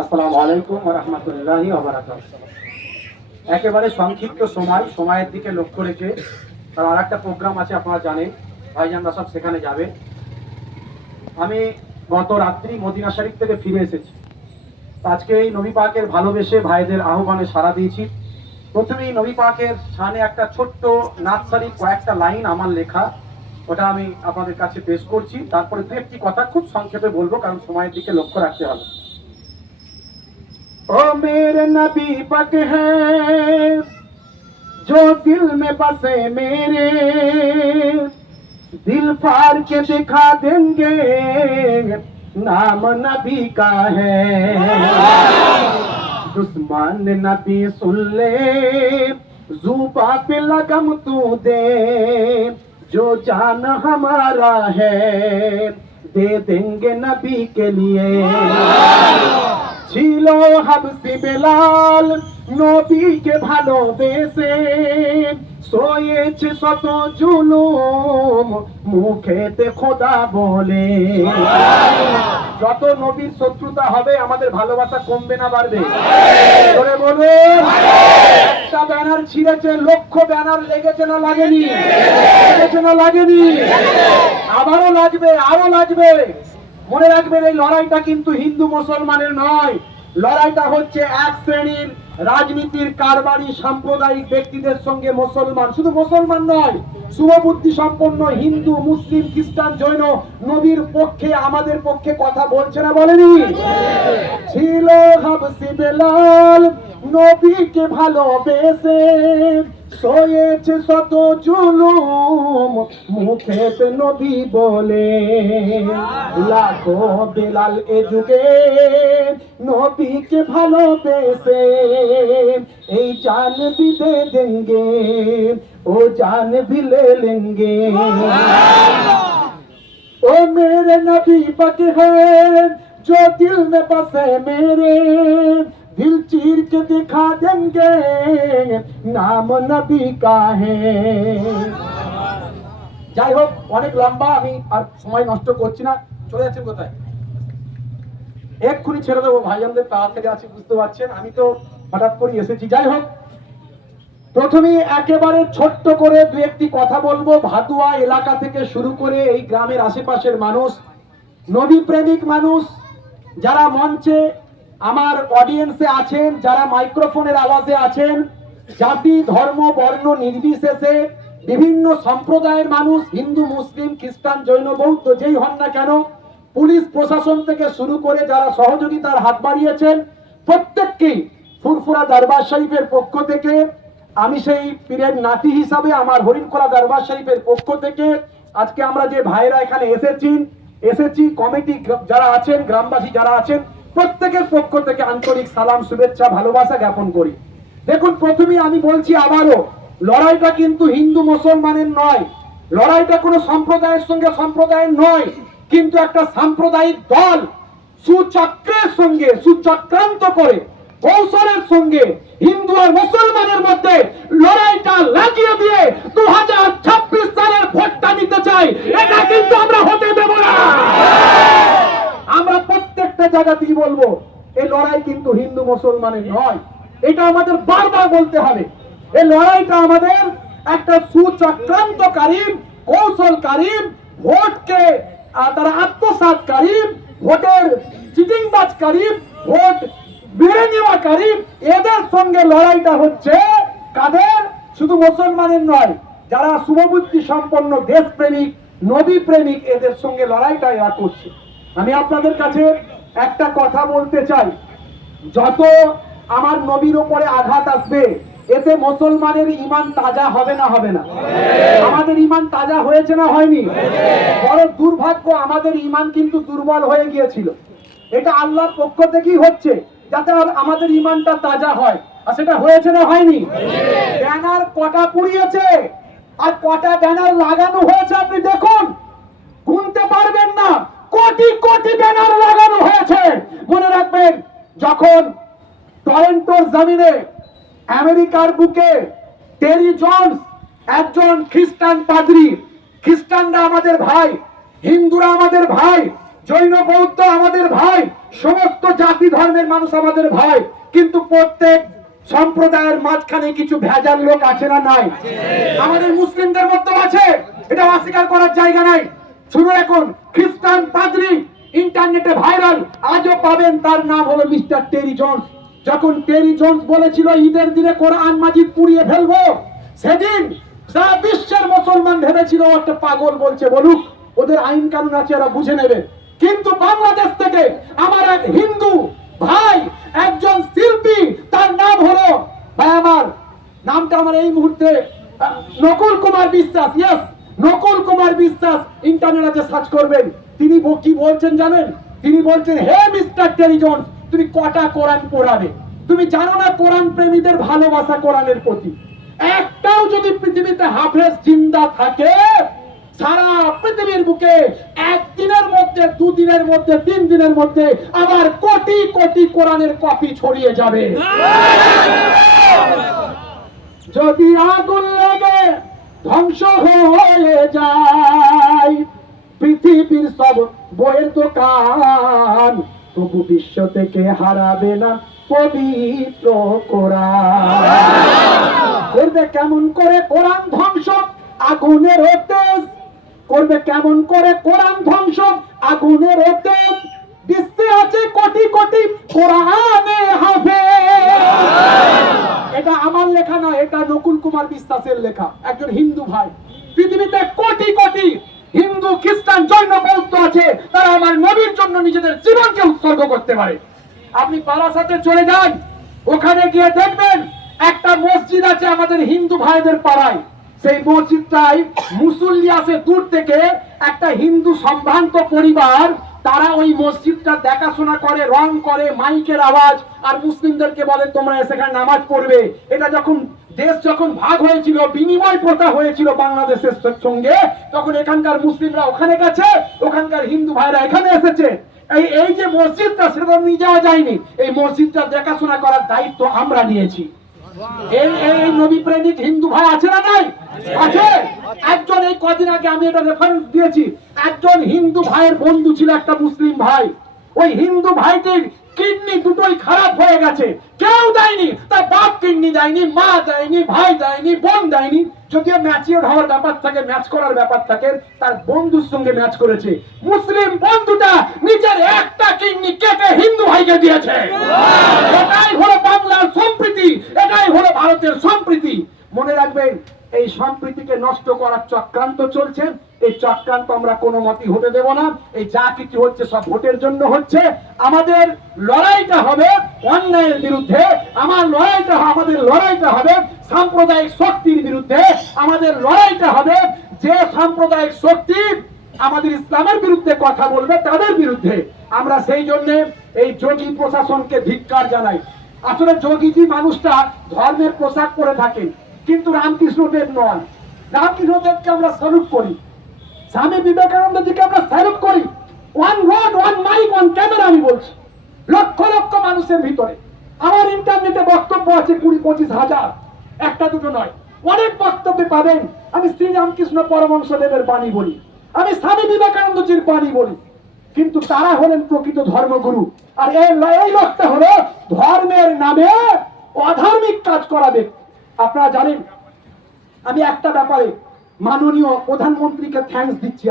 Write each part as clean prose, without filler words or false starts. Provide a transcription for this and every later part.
আসসালামু আলাইকুম ওয়া রাহমাতুল্লাহি ওয়া বারাকাতুহু। একেবারে সংক্ষিপ্ত সময়ের দিকে লক্ষ্য রেখে তার আরেকটা প্রোগ্রাম আছে, আপনারা জানেন, ভাইজানরা সব সেখানে যাবে। আমি গত রাত্রি মদিনা শরীফ থেকে ফিরে এসেছি। আজকে এই নবী পাকের ভালোবেসে ভাইদের আহ্বানে সাড়া দিয়েছি। প্রথমেই নবী পাকের শানে একটা ছোট্ট নার্সারি কয়েকটা লাইন আমার লেখা, ওটা আমি আপনাদের কাছে পেশ করছি। তারপরে দু একটি কথা খুব সংক্ষেপে বলবো, কারণ সময়ের দিকে লক্ষ্য রাখতে হবে। ओ मेरे नबी पक है जो दिल में बसे मेरे, दिल फाड़ के दिखा देंगे नाम नबी का है। दुश्मन नबी सुन ले जुबा पे लगम तू दे, जो जान हमारा है दे देंगे नबी के लिए। ছিল হাবসি বেলাল নবীকে ভালোবেসে, সয়েছে শত জুলুম মুখেতে খোদা বলে। যত নবীর শত্রুতা হবে আমাদের ভালোবাসা কমবে না বাড়বে? ধরে বলুন। একটা ব্যানার ছিঁড়েছে, লক্ষ ব্যানার লেগেছে না লাগেনি? লেগেছে না লাগেনি? আবারও লাগবে, আরো লাগবে। মনে রাখবেন, এই লড়াইটা কিন্তু হিন্দু মুসলমানের নয়। লড়াইটা হচ্ছে এক শ্রেণীর রাজনীতির কারবারি সাম্প্রদায়িক ব্যক্তিদের সঙ্গে মুসলমান, শুধু মুসলমান নয়, শুভবুদ্ধি সম্পন্ন হিন্দু, মুসলিম, খ্রিস্টান, জৈন নবীর পক্ষে, আমাদের পক্ষে কথা বলছে না, বলেনি? ছিল হাবসি বেলাল নবীকে ভালোবেসে, সয়েছে শত জুলুম মুখেতে নবী বলে। লাখো বেলাল এ যুগে নবীকে ভালোবেসে, এই জান भी दे देंगे ओ जान भी ले लेंगे। ओ मेरे नबी पक है जो दिल में बसे मेरे, दिल चीर के दिखा देंगे नाम नबी का है। যাই হোক, অনেক লম্বা, আমি আর সময় নষ্ট করছি না। চলে যাচ্ছেন কোথায়? এক্ষুনি ছেড়ে দেবো, ভাইজানদের তাড়াতাড়ি আছে, বুঝতে পারছেন। আমি তো হঠাৎ করে এসেছি। যাই হোক, প্রথমেই একেবারে ছোট্ট করে দু একটি কথা বলবো। ভাদুয়া এলাকা থেকে শুরু করে এই গ্রামের আশেপাশের মানুষ, নবী প্রেমিক মানুষ, যারা মঞ্চে আমার অডিয়েন্সে আছেন, যারা মাইক্রোফোনের আওয়াজে আছেন, জাতি ধর্ম বর্ণ নির্বিশেষে বিভিন্ন সম্প্রদায়ের মানুষ, হিন্দু, মুসলিম, খ্রিস্টান, জৈন, বৌদ্ধ, যেই হন না কেন, পুলিশ প্রশাসন থেকে শুরু করে যারা সহযোগিতার হাত বাড়িয়েছেন, প্রত্যেককেই ফুরফুরা দরবার শরীফের পক্ষ থেকে, আমি সেই পীরের নাতি হিসাবে আমার হরিণখোলা দরবার শরীফের পক্ষ থেকে, আজকে আমরা যে ভাইরা এখানে এসেছি কমিটি যারা আছেন, গ্রামবাসী যারা আছেন, প্রত্যেকের পক্ষ থেকে আন্তরিক সালাম, শুভেচ্ছা, ভালোবাসা জ্ঞাপন করি। দেখুন, প্রথমেই আমি বলছি আবারও, লড়াইটা কিন্তু হিন্দু মুসলমানের নয়, লড়াইটা কোনো সম্প্রদায়ের সঙ্গে সম্প্রদায়ের নয়, কিন্তু একটা সাম্প্রদায়িক দল সুচক্রের সঙ্গে, সুচক্রান্ত করে, কৌশলের সঙ্গে হিন্দু আর মুসলমানের মধ্যে লড়াইটা লাগিয়ে দিয়ে 2026 সালের ভোটটা নিতে চাই। এটা কিন্তু আমরা হতে দেব না। আমরা প্রত্যেকটা জায়গাতেই বলবো, এই লড়াই কিন্তু হিন্দু মুসলমানের নয়, এটা আমাদের বারবার বলতে হবে। এই লড়াইটা আমাদের একটা সুচক্রান্তকারী, কৌশলকারী, ভোটকে তারা আত্মসাৎকারী, ভোটের চিটিংবাজকারী, ভোট বেড়ে নেওয়াকারী, এদের সঙ্গে লড়াইটা হচ্ছে। কাদের? শুধু মুসলমানের নয়, যারা শুভবুদ্ধি সম্পন্ন, দেশপ্রেমিক, নবী প্রেমিক, এদের সঙ্গে লড়াইটা এরা করছে। আমি আপনাদের কাছে একটা কথা বলতে চাই, যত আমার নবীর উপরে আঘাত আসবে, এতে মুসলমানের ঈমান তাজা হবে না? হবে না? আমাদের ঈমান তাজা হয়েছে না হয়নি? বড় দুর্ভাগ্য, আমাদের ঈমান কিন্তু দুর্বল হয়ে গিয়েছিল। এটা আল্লাহর পক্ষ থেকেই হচ্ছে, যাতে আমাদের ঈমানটা তাজা হয়। আর সেটা হয়েছে না হয়নি? ব্যানার কটা পুড়িয়েছে আর কটা ব্যানার লাগানো হয়েছে আপনি দেখুন, গুনতে পারবেন না, কোটি কোটি ব্যানার লাগানো হয়েছে। মনে রাখবেন, যখন টরন্টোর জমিনে আমেরিকার বুকে টেরি জনস, একজন খ্রিস্টান পাদ্রী, খ্রিস্টানরা আমাদের ভাই, হিন্দুরা আমাদের ভাই, জৈন বৌদ্ধ আমাদের ভাই, সমস্ত জাতি ধর্মের মানুষ আমাদের ভাই, কিন্তু প্রত্যেক সম্প্রদায়ের মাঝখানে কিছু ভেজাল লোক আছে না নাই? আমাদের মুসলিমদের মধ্যে আছে, এটা অস্বীকার করার জায়গা নাই। শুনুন, এখন খ্রিস্টান পাদ্রী ইন্টারনেটে ভাইরাল, আজও পাবেন, তার নাম হলো মিস্টার টেরি জন্স। যখন টেরি জন্স বলেছিল ঈদের দিনে কোরআন মাজিদ পুড়িয়ে ফেলবো, সেদিন সারা বিশ্বের মুসলমান ভেবেছিল একটা পাগল বলছে, বলুক, ওদের আইন কানুন আছে, ওরা বুঝে নেবে। কিন্তু বাংলাদেশ থেকে আমার এক হিন্দু ভাই, একজন শিল্পী, তার নাম হলো, ভাই আমার নামটা আমার এই মুহূর্তে নকুল কুমার বিশ্বাস, ইয়েস, নকুল কুমার বিশ্বাস, ইন্টারনেটে সার্চ করবেন। তিনি কি বলছেন জানেন? তিনি বলছেন, হে মিস্টার টেরি জন্স, তুমি কটা কোরআন পড়াবে? তুমি জানো না কোরআন প্রেমীদের ভালোবাসা কোরআনের প্রতি? একটাও যদি পৃথিবীতে হাফেজ জিন্দা থাকে, সারা পৃথিবীর বুকে একদিনের মধ্যে, দুদিনের মধ্যে, 3 দিনের মধ্যে আবার কোটি কোটি কোরআনের কপি ছড়িয়ে যাবে। যদি আগুন লেগে ধ্বংস হয়ে যায় পৃথিবীর সব বইয়ের দোকান, তবু বিশ্ব থেকে হারাবে না পবিত্র কোরআন। করবে কেমন করে কোরআন ধ্বংস? আগুনের তেজ। করবে কেমন করে কোরআন ধ্বংস? আগুনের তেজ। বিশ্বে আছে কোটি কোটি কোরআনে হাফেজ। এটা আমার লেখা নয়, এটা নকুল কুমার বিশ্বাসের লেখা, একজন হিন্দু ভাই। পৃথিবীতে কোটি কোটি হিন্দু, খ্রিস্টান, জৈন, বৌদ্ধ আছে, তারা আমার নবীর জন্য নিজেদের জীবনকে উৎসর্গ করতে পারে। আপনি বারাসাতে চলে যান, ওখানে গিয়ে দেখবেন একটা মসজিদ আছে আমাদের হিন্দু ভাইদের পাড়ায়। সেই মসজিদটাই মুসল্লি আসে দূর থেকে, একটা হিন্দু সম্ভ্রান্ত পরিবার, তারা ওই মসজিদটা দেখাশোনা করে, রং করে, মাইকের আওয়াজ, আর মুসলিমদেরকে বলে তোমরা সেখানে নামাজ পড়বে। এটা যখন দেশ যখন ভাগ হয়েছিল, বিনিময় প্রথা হয়েছিল বাংলাদেশের সঙ্গে, তখন এখানকার মুসলিমরা ওখানে গেছে, ওখানকার হিন্দু ভাইরা এখানে এসেছে। এই যে মসজিদটা, সেটা নিয়ে যাওয়া যায়নি, এই মসজিদটা দেখাশোনা করার দায়িত্ব আমরা নিয়েছি। এই নবী প্রেমিক হিন্দু ভাই আছে না নাই? আছে। একজন, এই কদিন আগে আমি এটা রেফারেন্স দিয়েছি, একজন হিন্দু ভাইয়ের বন্ধু ছিল একটা মুসলিম ভাই। ওই হিন্দু ভাইটির কিডনি দুটোই খারাপ হয়ে গেছে, কেউ দেয়নি, তার বাপ কিডনি দেয়নি, মা দেয়নি, ভাই দেয়নি, বোন দেয়নি। যদিও ম্যাচিওর হওয়ার ব্যাপার থাকে, ম্যাচ করার ব্যাপার থাকে, তার বন্ধুর সঙ্গে ম্যাচ করেছে। মুসলিম বন্ধুটা নিজের একটা কিডনি কেটে হিন্দু ভাইকে দিয়েছে। এটাই হলো বাংলার সম্প্রীতি, এটাই হলো ভারতের সম্প্রীতি। মনে রাখবেন, এই সম্প্রীতিকে নষ্ট করার চক্রান্ত চলছে। এই চক্রান্ত আমরা কোনো মতেই হতে দেব না। এই যা কিছু হচ্ছে সব ভোটের জন্য হচ্ছে। আমাদের লড়াইটা হবে অন্যায়ের বিরুদ্ধে, আমাদের লড়াইটা হবে সাম্প্রদায়িক শক্তির বিরুদ্ধে। আমাদের লড়াইটা হবে যে সাম্প্রদায়িক শক্তি আমাদের ইসলামের বিরুদ্ধে কথা বলবে, তাদের বিরুদ্ধে। আমরা সেই জন্য এই যোগী প্রশাসনকে ধিক্কার জানাই। আসলে যোগীজি মানুষটা ধর্মের পোশাক পরে থাকেন, কিন্তু রামকৃষ্ণদেব নন। রামকৃষ্ণদেবকে আমরা স্যালুট করি, স্বামী বিবেকানন্দজিকে আমরা স্যালুট করি। One road, one mic, one camera, আমি বলছি লক্ষ লক্ষ মানুষের ভিতরে। আমার ইন্টারনেটে বক্তব্য আছে 20-25 হাজার, একটা দুটো নয়, অনেক বক্তব্য পাবেন। আমি শ্রী রামকৃষ্ণ পরমহংসদেবের বাণী বলি, আমি স্বামী বিবেকানন্দজির বাণী বলি, কিন্তু তারা হলেন প্রকৃত ধর্মগুরু। আর এই লোকটা হলো ধর্মের নামে অধার্মিক কাজ করাবে। আপনারা জানেন, আমি একটা ব্যাপারে মাননীয় প্রধানমন্ত্রীকে থ্যাঙ্কস দিচ্ছি।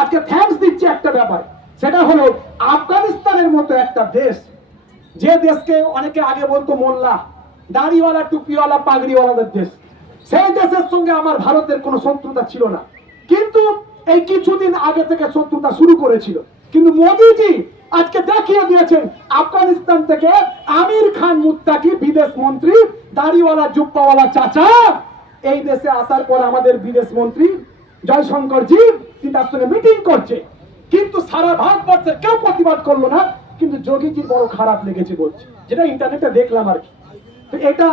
আজকে থ্যাঙ্কস দিচ্ছি একটা ব্যাপারে, সেটা হলো আফগানিস্তানের মতো একটা দেশ, যে দেশকে অনেকে আগে বলতো মোল্লা, দাড়িওয়ালা, টুপিওয়ালা, পাগড়িওয়ালাদের দেশ। সেই দেশের সঙ্গে আমার ভারতের কোনো শত্রুতা ছিল না, কিন্তু এই কিছুদিন আগে থেকে শত্রুতা শুরু করেছিল। কিন্তু মোদিজি আজকে দেখিয়ে দিয়েছেন, আফগানিস্তান থেকে আমির খান মুত্তাকি বিদেশ মন্ত্রী, দাড়িওয়ালা জুব্বাওয়ালা চাচা, এই দেশে আসার পর আমাদের বিদেশ মন্ত্রী জয়শঙ্কর জি তার সঙ্গে মিটিং করছে, কিন্তু সারা ভারতবর্ষের কেউ প্রতিবাদ করলো না। কিন্তু যোগীজির বড় খারাপ লেগেছে বলছে, যেটা ইন্টারনেটে দেখলাম আর কি। তো এটা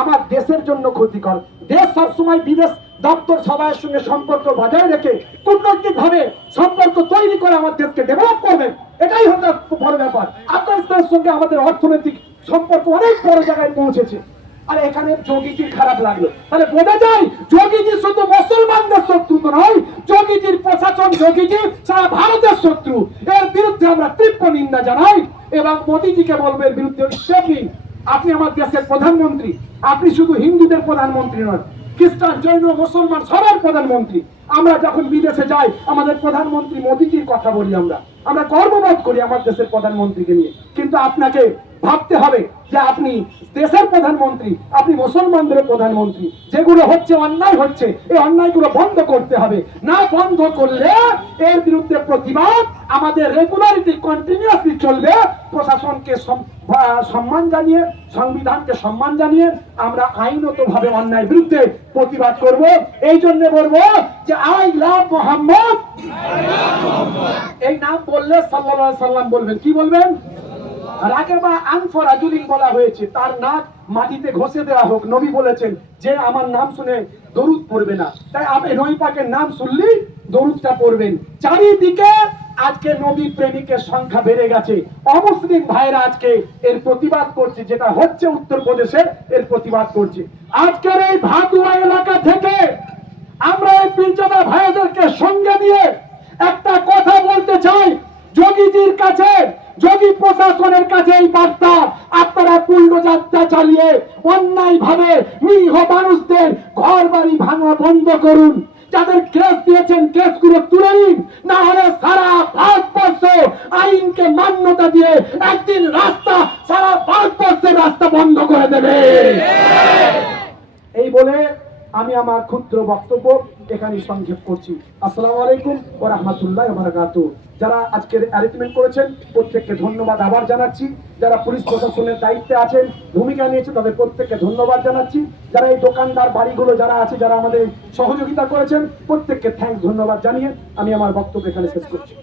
আমার দেশের জন্য ক্ষতিকর। দেশ সবসময় বিদেশ দপ্তর সবাইয়ের সঙ্গে সম্পর্ক বজায় রেখে কূটনৈতিক ভাবে সম্পর্ক তৈরি করে আমার দেশকে ডেভেলপ করবেন, এটাই হচ্ছে বড় ব্যাপার। আফগানিস্তানের সঙ্গে আমাদের অর্থনৈতিক সম্পর্ক অনেক বড় জায়গায় পৌঁছেছে। আর এখানে যোগীজির খারাপ লাগলো, তাহলে বোঝা যায় যোগীজি শুধু মুসলমানদের শত্রু তো নয়, যোগীজির প্রশাসন, যোগীজি সারা ভারতের শত্রু। এর বিরুদ্ধে আমরা তীব্র নিন্দা জানাই এবং মোদীজিকে বলবো এর বিরুদ্ধে স্টেপ নিন। আপনি আমার দেশের প্রধানমন্ত্রী, আপনি শুধু হিন্দুদের প্রধানমন্ত্রী নন, খ্রিস্টান, জৈন, মুসলমান সবার প্রধানমন্ত্রী। আমরা যখন বিদেশে যাই আমাদের প্রধানমন্ত্রী মোদীজির কথা বলি, আমরা গর্ববোধ করি আমার দেশের প্রধানমন্ত্রীকে নিয়ে। কিন্তু আপনাকে ভাবতে হবে যে আপনি দেশের প্রধানমন্ত্রী, আপনি মুসলমানদের প্রধানমন্ত্রী। যেগুলো হচ্ছে অন্যায় হচ্ছে, এই অন্যায়গুলো বন্ধ করতে হবে। না বন্ধ করলে এর বিরুদ্ধে প্রতিবাদ আমাদের রেগুলারিটি কন্টিনিউয়াসলি চলবে। প্রশাসনকে সম্মান জানিয়ে, সংবিধানকে সম্মান জানিয়ে আমরা আইনত ভাবে অন্যায়ের বিরুদ্ধে প্রতিবাদ করব। এই জন্য বলবো যে আই লাভ মোহাম্মদ, এই নাম বললে সাল্লাল্লাহু আলাইহি সাল্লাম বলবেন, কি বলবেন? রাগেবা আনফরাজুলিন বলা হয়েছে, তার নাক মাটিতে ঘষে দেওয়া হোক। নবী বলেছেন যে আমার নাম শুনে দরুদ পড়বে না, তাই আপনি নবী পাকের নাম শুনলেই দরুদটা পড়বেন। চারিদিকে আজকে নবী প্রেমিকের সংখ্যা বেড়ে গেছে। অমুসলিম ভাইরা আজকে এর প্রতিবাদ করছে, যেটা হচ্ছে উত্তরপ্রদেশে, এর প্রতিবাদ করছে। আজকের এই ভাদুয়া এলাকা থেকে আমরা এই পীরজাদা ভাইদেরকে সঙ্গে নিয়ে একটা কথা বলতে চাই। যোগীজির কাছে, যোগী প্রশাসনের কাছে এই বার্তা, আপনারা পূর্ণ যাত্রা চালিয়ে অন্যায় ভাবে নিরীহ মানুষদের ঘর বাড়ি ভাঙা বন্ধ করুন। যাদের কেস দিয়েছেন কেসগুলো তুলে নিন, না হলে সারা ভারতবর্ষ আইনকে মান্যতা দিয়ে একদিন রাস্তা, সারা ভারতবর্ষের রাস্তা বন্ধ করে দেবে। এই বলে আমি আমার ক্ষুদ্র বক্তব্য এখানে সংক্ষেপ করছি। আসসালামু আলাইকুম ওয়া রাহমাতুল্লাহি ওয়া বারাকাতুহু। যারা আজকের অ্যারেঞ্জমেন্ট করেছেন প্রত্যেককে ধন্যবাদ আবার জানাচ্ছি। যারা পুলিশ প্রশাসনের দায়িত্বে আছেন, ভূমিকা নিয়েছে, তাদের প্রত্যেককে ধন্যবাদ জানাচ্ছি। যারা এই দোকানদার বাড়িগুলো যারা আছে, যারা আমাদের সহযোগিতা করেছেন, প্রত্যেককে থ্যাঙ্কস, ধন্যবাদ জানিয়ে আমি আমার বক্তব্য এখানে শেষ করছি।